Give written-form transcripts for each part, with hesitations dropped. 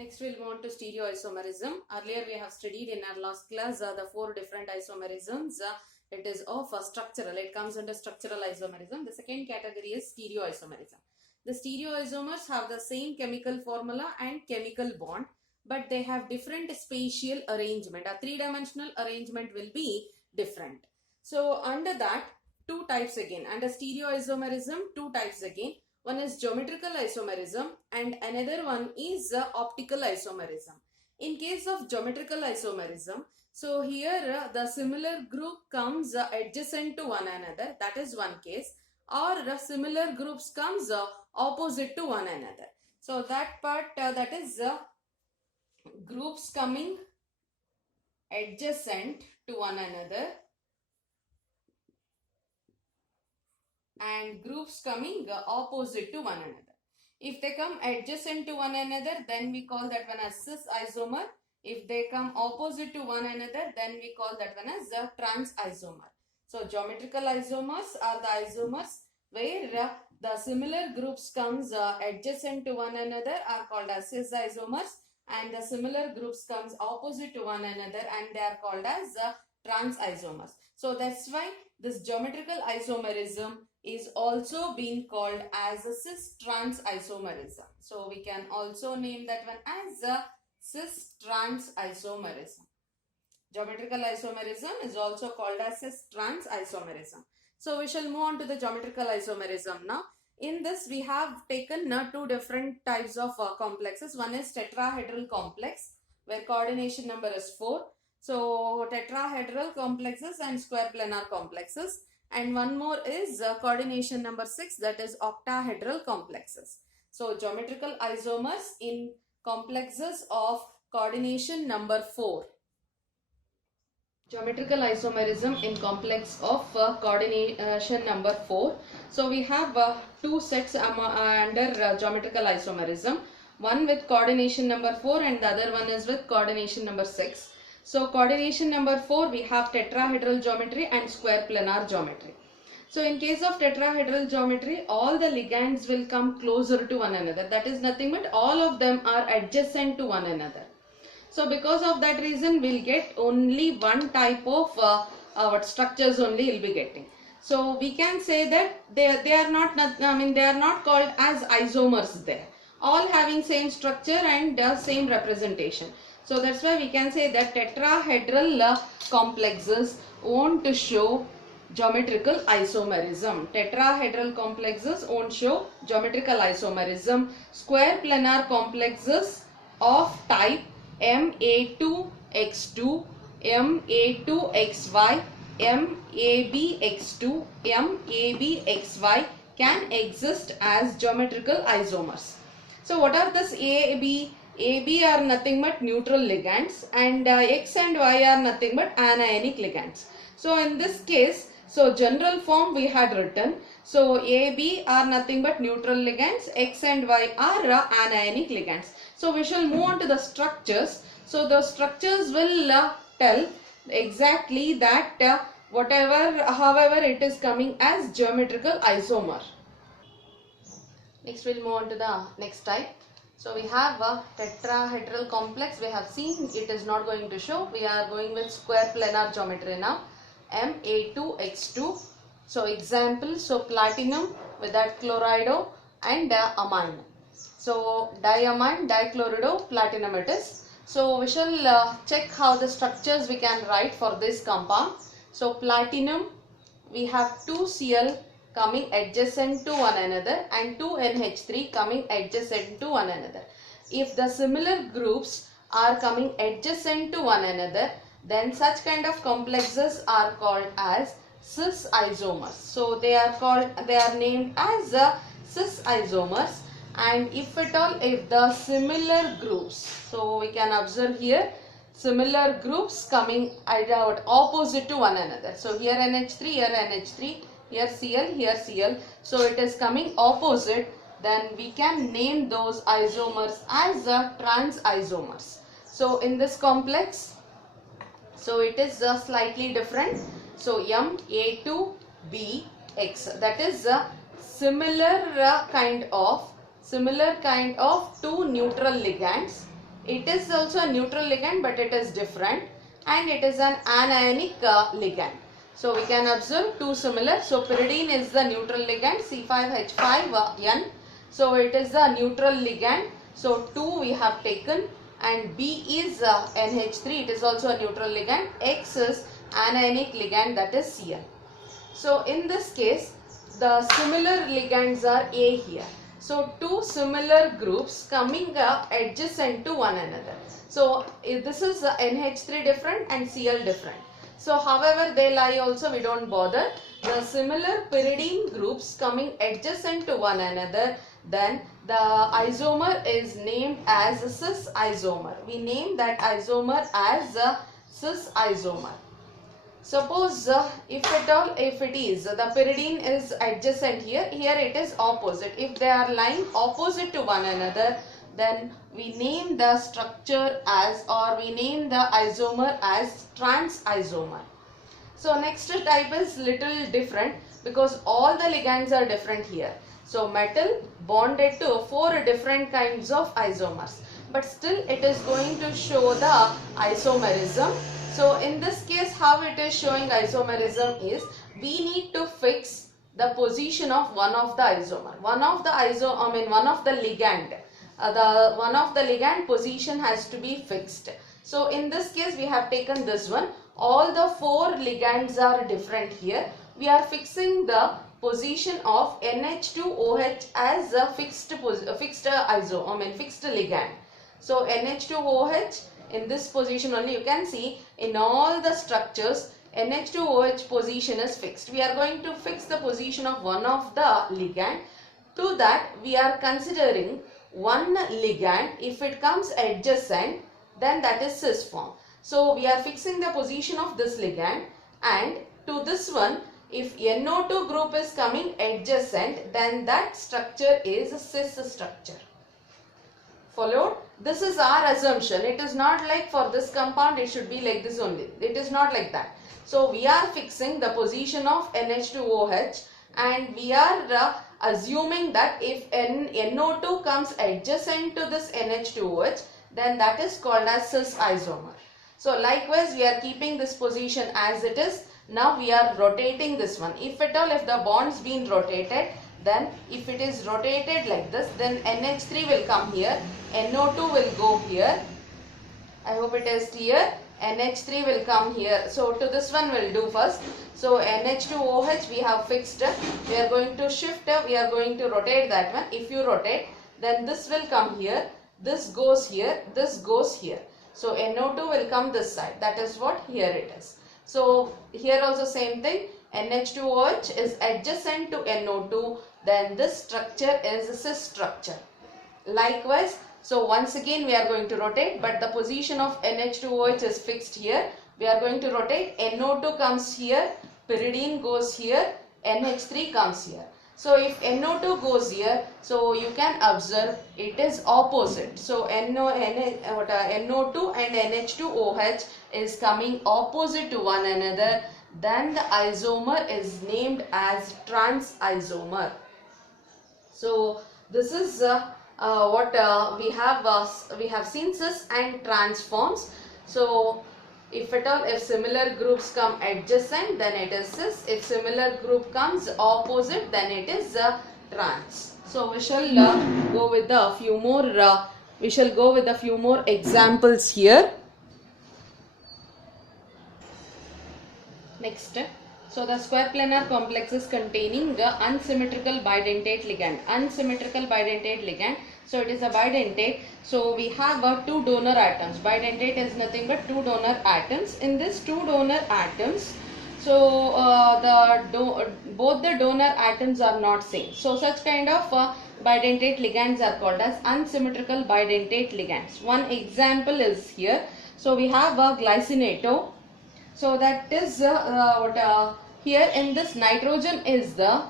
Next, we'll move on to stereoisomerism. Earlier, we have studied in our last class the four different isomerisms. It is of structural. It comes under structural isomerism. The second category is stereoisomerism. The stereoisomers have the same chemical formula and chemical bond, but they have different spatial arrangement. A three-dimensional arrangement will be different. So, under that, two types again. Under stereoisomerism, two types again. One is geometrical isomerism and another one is optical isomerism. In case of geometrical isomerism, so here the similar group comes adjacent to one another, that is one case, or the similar groups comes opposite to one another. So that part that is groups coming adjacent to one another and groups coming opposite to one another. If they come adjacent to one another, then we call that one as cis isomer. If they come opposite to one another, then we call that one as a trans isomer. So geometrical isomers are the isomers where the similar groups comes adjacent to one another are called as cis isomers, and the similar groups comes opposite to one another and they are called as trans isomers. So that's why this geometrical isomerism is also being called as a cis-trans isomerism. So we can also name that one as a cis-trans isomerism. Geometrical isomerism is also called as cis-trans isomerism. So we shall move on to the geometrical isomerism now. In this we have taken two different types of complexes. One is tetrahedral complex where coordination number is 4. So tetrahedral complexes and square planar complexes. And one more is coordination number 6, that is octahedral complexes. So geometrical isomers in complexes of coordination number 4. Geometrical isomerism in complex of coordination number 4. So we have two sets under geometrical isomerism. One with coordination number 4 and the other one is with coordination number 6. So coordination number 4 we have tetrahedral geometry and square planar geometry. So in case of tetrahedral geometry, all the ligands will come closer to one another. That is nothing but all of them are adjacent to one another. So because of that reason we'll get only one type of structures only we'll be getting. So we can say that they are not called as isomers there. All having same structure and same representation. So that's why we can say that tetrahedral complexes won't show geometrical isomerism. Tetrahedral complexes won't show geometrical isomerism. Square planar complexes of type MA2X2, MA2XY, MABX2, MABXY can exist as geometrical isomers. So what are this AB? AB are nothing but neutral ligands and X and Y are nothing but anionic ligands. So in this case, so general form we had written. So AB are nothing but neutral ligands, X and Y are anionic ligands. So we shall move on to the structures. So the structures will tell exactly that however it is coming as geometrical isomer. Next we'll move on to the next type. So we have a tetrahedral complex. We have seen it is not going to show. We are going with square planar geometry now. Ma2X2. So example, so platinum with that chlorido and amine. So diamine, dichlorido, platinum it is. So we shall check how the structures we can write for this compound. So platinum, we have 2Cl coming adjacent to one another and 2NH3 coming adjacent to one another. If the similar groups are coming adjacent to one another, then such kind of complexes are called as cis isomers. So they are named as cis isomers. And if at all, if the similar groups, so we can observe here similar groups coming opposite to one another. So here NH3, here NH3, here Cl, here Cl. So it is coming opposite. Then we can name those isomers as trans isomers. So in this complex, so it is slightly different. So Ma2BX, that is similar kind of two neutral ligands it is also a neutral ligand, but it is different, and it is an anionic ligand. So we can observe two similar. So pyridine is the neutral ligand, C5H5N. So it is a neutral ligand. So 2 we have taken, and B is NH3. It is also a neutral ligand. X is anionic ligand, that is Cl. So in this case, the similar ligands are A here. So two similar groups coming adjacent to one another. So this is NH3 different and Cl different. So however they lie also, we don't bother. The similar pyridine groups coming adjacent to one another, then the isomer is named as a cis isomer. We name that isomer as a cis isomer. Suppose if it is the pyridine is adjacent here, here it is opposite. If they are lying opposite to one another, then we name the structure as, or we name the isomer as trans isomer. So next type is little different because all the ligands are different here. So metal bonded to 4 different kinds of isomers, but still it is going to show the isomerism. So in this case, how it is showing isomerism is, we need to fix the position of one of the isomer. One of the ligand. One of the ligand position has to be fixed. So in this case, we have taken this one. All the 4 ligands are different here. We are fixing the position of NH2OH as a fixed ligand. So NH2OH, in this position only, you can see in all the structures NH2OH position is fixed. We are going to fix the position of one of the ligand. To that we are considering one ligand. If it comes adjacent, then that is cis form. So we are fixing the position of this ligand, and to this one, if NO2 group is coming adjacent, then that structure is a cis structure. Followed? This is our assumption. It is not like for this compound it should be like this only. It is not like that. So we are fixing the position of NH2OH, and we are assuming that if NO2 comes adjacent to this NH2OH, then that is called as cis isomer. So likewise we are keeping this position as it is. Now we are rotating this one. If at all, if the bonds been rotated, then if it is rotated like this, then NH3 will come here, NO2 will go here. I hope it is clear. NH3 will come here. So to this one we'll do first. So NH2OH we have fixed. We are going to shift, we are going to rotate that one. If you rotate, then this will come here, this goes here, this goes here. So NO2 will come this side. That is what here it is. So here also same thing. NH2OH is adjacent to NO2, then this structure is a cis structure. Likewise, so once again we are going to rotate, but the position of NH2OH is fixed here. We are going to rotate. NO2 comes here, pyridine goes here, NH3 comes here. So if NO2 goes here, so you can observe it is opposite. So NO2 and NH2OH is coming opposite to one another. Then the isomer is named as trans isomer. So this is what we have seen cis and trans forms. So if at all, if similar groups come adjacent, then it is cis. If similar group comes opposite, then it is trans. So we shall go with a few more. We shall go with a few more examples here. Next, so the square planar complexes containing the unsymmetrical bidentate ligand. Unsymmetrical bidentate ligand. So it is a bidentate. So we have 2 donor atoms. Bidentate is nothing but 2 donor atoms. In this 2 donor atoms, so both the donor atoms are not same. So such kind of bidentate ligands are called as unsymmetrical bidentate ligands. One example is here. So we have a glycinato. So that is here in this nitrogen is the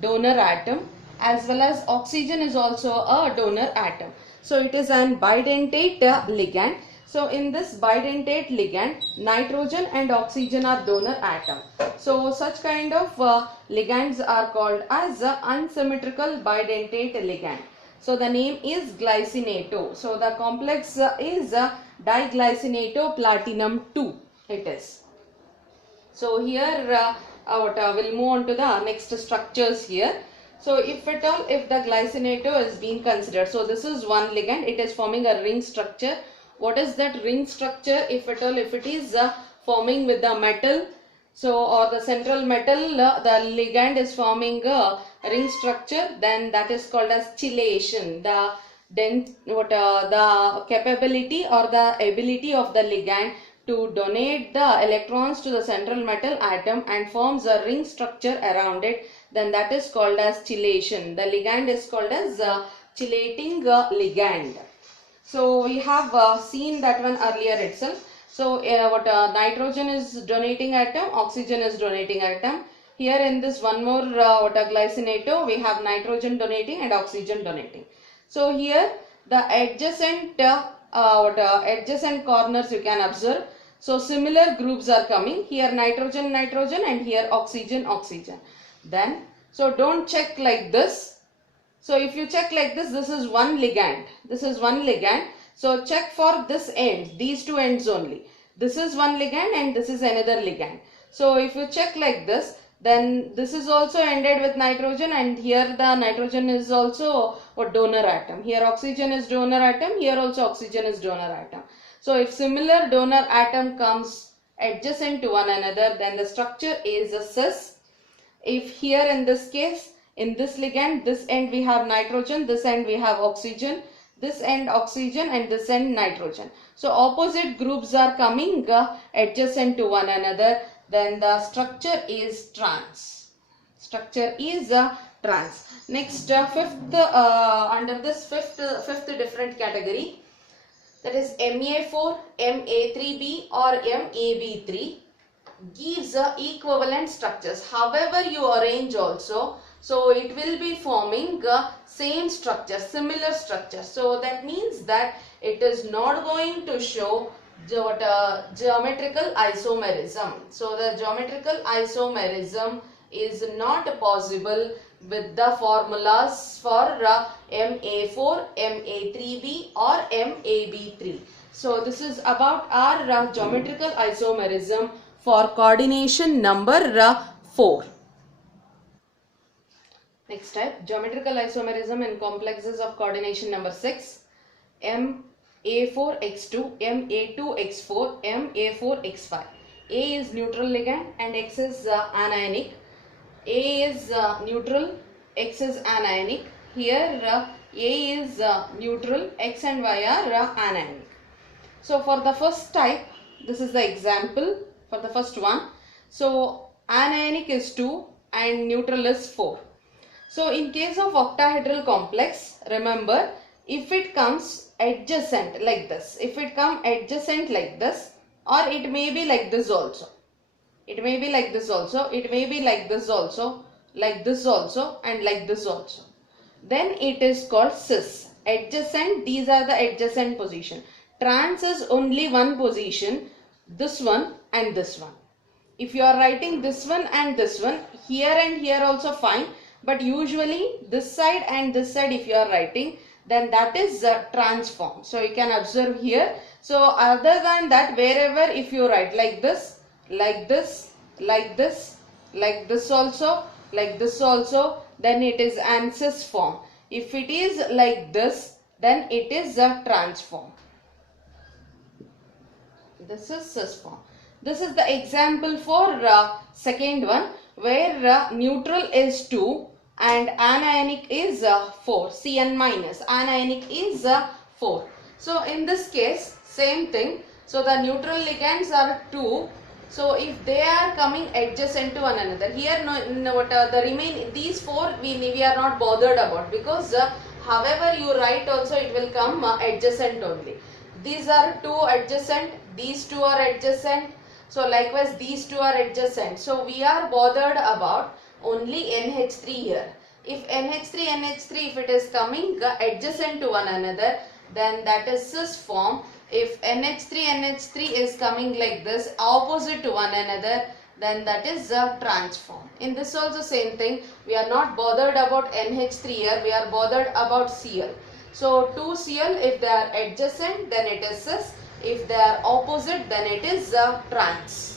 donor atom, as well as oxygen is also a donor atom. So it is an bidentate ligand. So in this bidentate ligand, nitrogen and oxygen are donor atom. So such kind of ligands are called as unsymmetrical bidentate ligand. So the name is glycinato. So the complex is diglycinato platinum 2. It is. So here we'll move on to the next structures here. So if at all, if the glycinato is being considered, so this is one ligand, it is forming a ring structure. What is that ring structure? If at all, if it is forming with the metal, so or the central metal, the ligand is forming a ring structure, then that is called as chelation. The capability or the ability of the ligand to donate the electrons to the central metal atom and forms a ring structure around it, then that is called as chelation. The ligand is called as chelating ligand. So we have seen that one earlier itself. So nitrogen is donating atom, oxygen is donating atom. Here in this one more glycinato, we have nitrogen donating and oxygen donating. So here the adjacent adjacent corners you can observe. So similar groups are coming. Here nitrogen, nitrogen, and here oxygen, oxygen. Then, so don't check like this. So if you check like this, this is one ligand. This is one ligand. So check for this end, these two ends only. This is one ligand and this is another ligand. So if you check like this, then this is also ended with nitrogen, and here the nitrogen is also a donor atom. Here oxygen is donor atom, here also oxygen is donor atom. So if similar donor atom comes adjacent to one another, then the structure is a cis. If here in this case, in this ligand, this end we have nitrogen, this end we have oxygen, this end oxygen and this end nitrogen. So opposite groups are coming adjacent to one another, then the structure is trans. Structure is trans. Next, under this fifth different category, that is Ma4, Ma3b or Mab3, gives equivalent structures. However you arrange also, so it will be forming same structure, similar structure. So that means that it is not going to show geometrical isomerism. So the geometrical isomerism is not possible with the formulas for Ma4, Ma3b or Mab3. So this is about our geometrical isomerism for coordination number 4. Next type, geometrical isomerism in complexes of coordination number 6. Ma4x2, Ma2x4, Ma4x5. A is neutral ligand and X is anionic. A is neutral, X is anionic. Here A is neutral, X and Y are anionic. So for the first type, this is the example for the first one. So anionic is 2 and neutral is 4. So in case of octahedral complex, remember, if it comes adjacent like this, if it comes adjacent like this, or it may be like this also. It may be like this also, it may be like this also, like this also, and like this also. Then it is called cis. Adjacent, these are the adjacent position. Trans is only one position, this one and this one. If you are writing this one and this one, here and here also fine, but usually this side and this side if you are writing, then that is transform. So you can observe here. So other than that, wherever if you write like this, like this, like this, like this also, like this also, then it is an cis form. If it is like this, then it is a transform. This is cis form. This is the example for second one, where neutral is 2 and anionic is 4. Cn minus, anionic is 4. So in this case, same thing. So the neutral ligands are 2. So if they are coming adjacent to one another, here the remain these 4 we are not bothered about, because however you write also it will come adjacent only. These are 2 adjacent, these 2 are adjacent. So likewise these 2 are adjacent. So we are bothered about only NH3 here. If NH3, NH3 if it is coming adjacent to one another, then that is cis form. If NH3, NH3 is coming like this opposite to one another, then that is a trans form. In this also same thing, we are not bothered about NH3 here, we are bothered about Cl. So 2Cl, if they are adjacent, then it is cis. If they are opposite, then it is trans.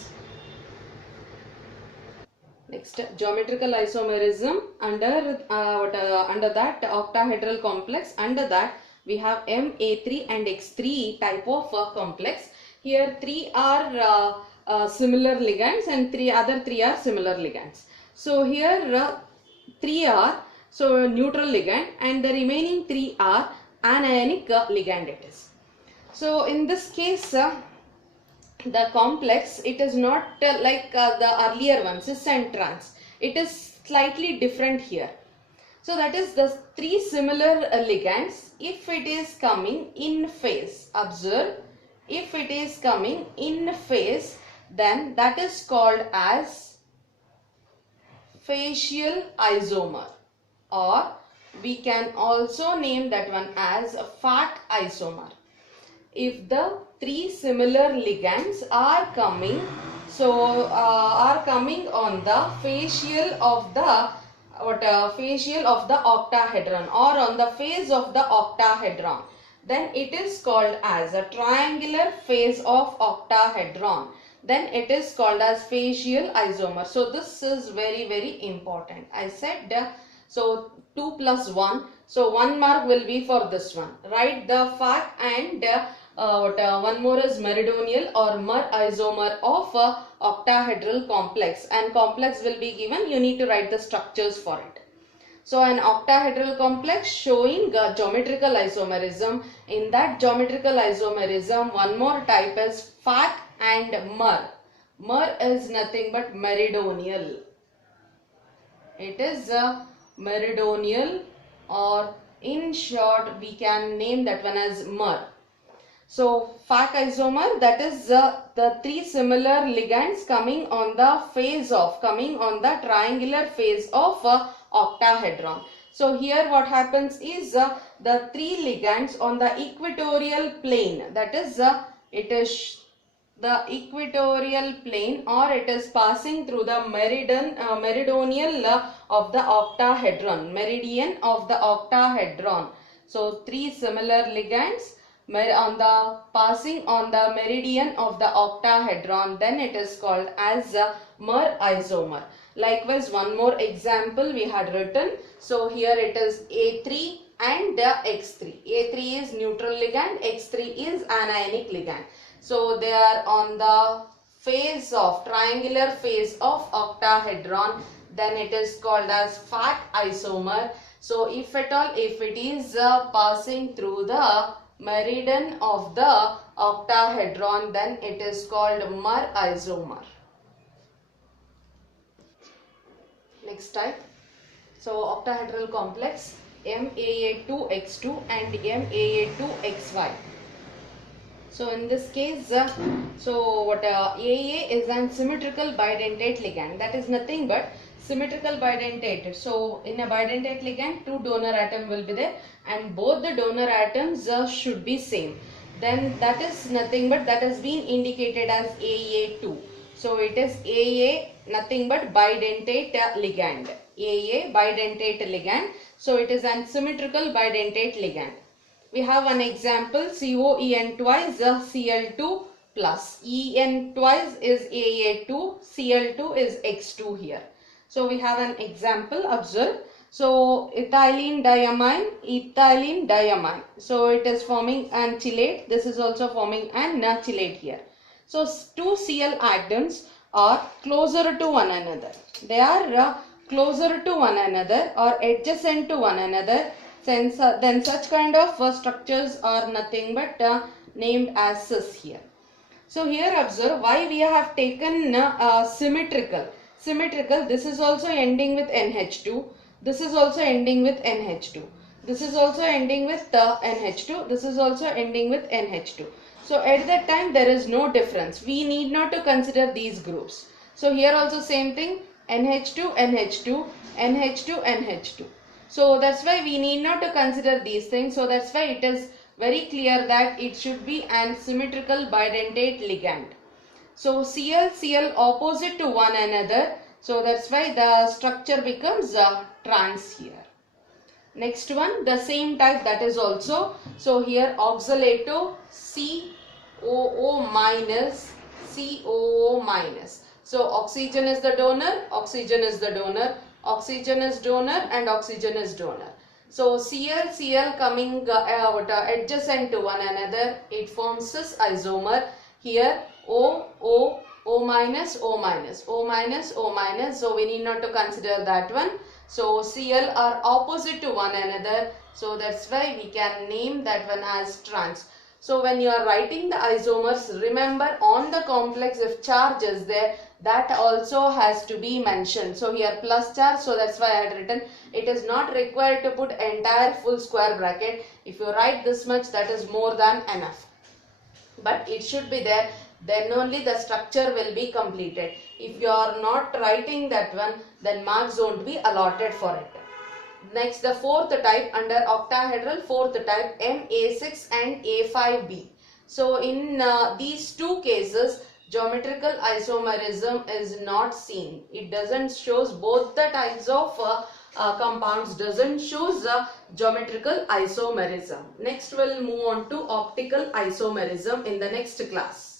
Next, geometrical isomerism. Under that octahedral complex, under that we have Ma3 and X3 type of complex. Here 3 are similar ligands and other 3 are similar ligands. So here 3 are neutral ligand and the remaining 3 are anionic ligand it is. So in this case, the complex, it is not like the earlier one, cis and trans. It is slightly different here. So that is the 3 similar ligands. If it is coming in phase, observe, if it is coming in phase, then that is called as facial isomer, or we can also name that one as a fat isomer. If the 3 similar ligands are coming, are coming on the facial of the octahedron or on the face of the octahedron, then it is called as a triangular face of octahedron. Then it is called as facial isomer. So this is very, very important. I said so 2 plus 1. So 1 mark will be for this one. Write the fact and one more is meridional or mer isomer of octahedral complex, and complex will be given. You need to write the structures for it. So an octahedral complex showing geometrical isomerism. In that geometrical isomerism, one more type is fat and mer. Mer is nothing but meridional. It is meridional, or in short we can name that one as mer. So Fak isomer, that is the 3 similar ligands coming on the triangular face of octahedron. So here what happens is the 3 ligands on the equatorial plane, that is it is the equatorial plane, or it is passing through the meridian of the octahedron, meridian of the octahedron. So 3 similar ligands passing on the meridian of the octahedron, then it is called as a mer isomer. Likewise, one more example we had written. So here it is A3 and X3. A3 is neutral ligand, X3 is anionic ligand. So they are on the triangular face of octahedron, then it is called as fat isomer. So if at all, if it is passing through the meridian of the octahedron, then it is called mer isomer. Next type. So octahedral complex MAA2X2 and MAA2XY. So in this case, AA is an symmetrical bidentate ligand. That is nothing but symmetrical bidentate. So in a bidentate ligand, 2 donor atom will be there, and both the donor atoms should be same. Then that is nothing but that has been indicated as AA2. So it is AA, nothing but bidentate ligand. AA bidentate ligand. So it is an symmetrical bidentate ligand. We have one example, COEN twice Cl2 plus En twice is AA2, Cl2 is X2 here. So we have an example, observe. So ethylene diamine. So it is forming an chelate. This is also forming an chelate here. So 2 Cl atoms are closer to one another. They are closer to one another or adjacent to one another. Then such kind of structures are nothing but named as cis here. So here observe why we have taken symmetrical. Symmetrical, this is also ending with NH2. This is also ending with NH2. This is also ending with NH2. This is also ending with NH2. So at that time there is no difference. We need not to consider these groups. So here also same thing, NH2, NH2, NH2, NH2. So that's why we need not to consider these things. So that's why it is very clear that it should be an symmetrical bidentate ligand. So Cl, Cl opposite to one another. So that's why the structure becomes trans here. Next one, the same type, that is also. So here oxalato COO minus, COO minus. So oxygen is the donor, oxygen is the donor, oxygen is donor, and oxygen is donor. So Cl, Cl coming adjacent to one another, it forms this isomer. Here O minus, O minus, O minus, O minus. So we need not to consider that one. So Cl are opposite to one another. So that's why we can name that one as trans. So when you are writing the isomers, remember on the complex if charge is there, that also has to be mentioned. So here plus charge, so that's why I had written. It is not required to put entire full square bracket. If you write this much, that is more than enough. But it should be there, then only the structure will be completed. If you are not writing that one, then marks won't be allotted for it. Next, the fourth type under octahedral, fourth type MA6 and A5B. So in these two cases, geometrical isomerism is not seen. It doesn't shows both the types of compounds, doesn't shows geometrical isomerism. Next we'll move on to optical isomerism in the next class.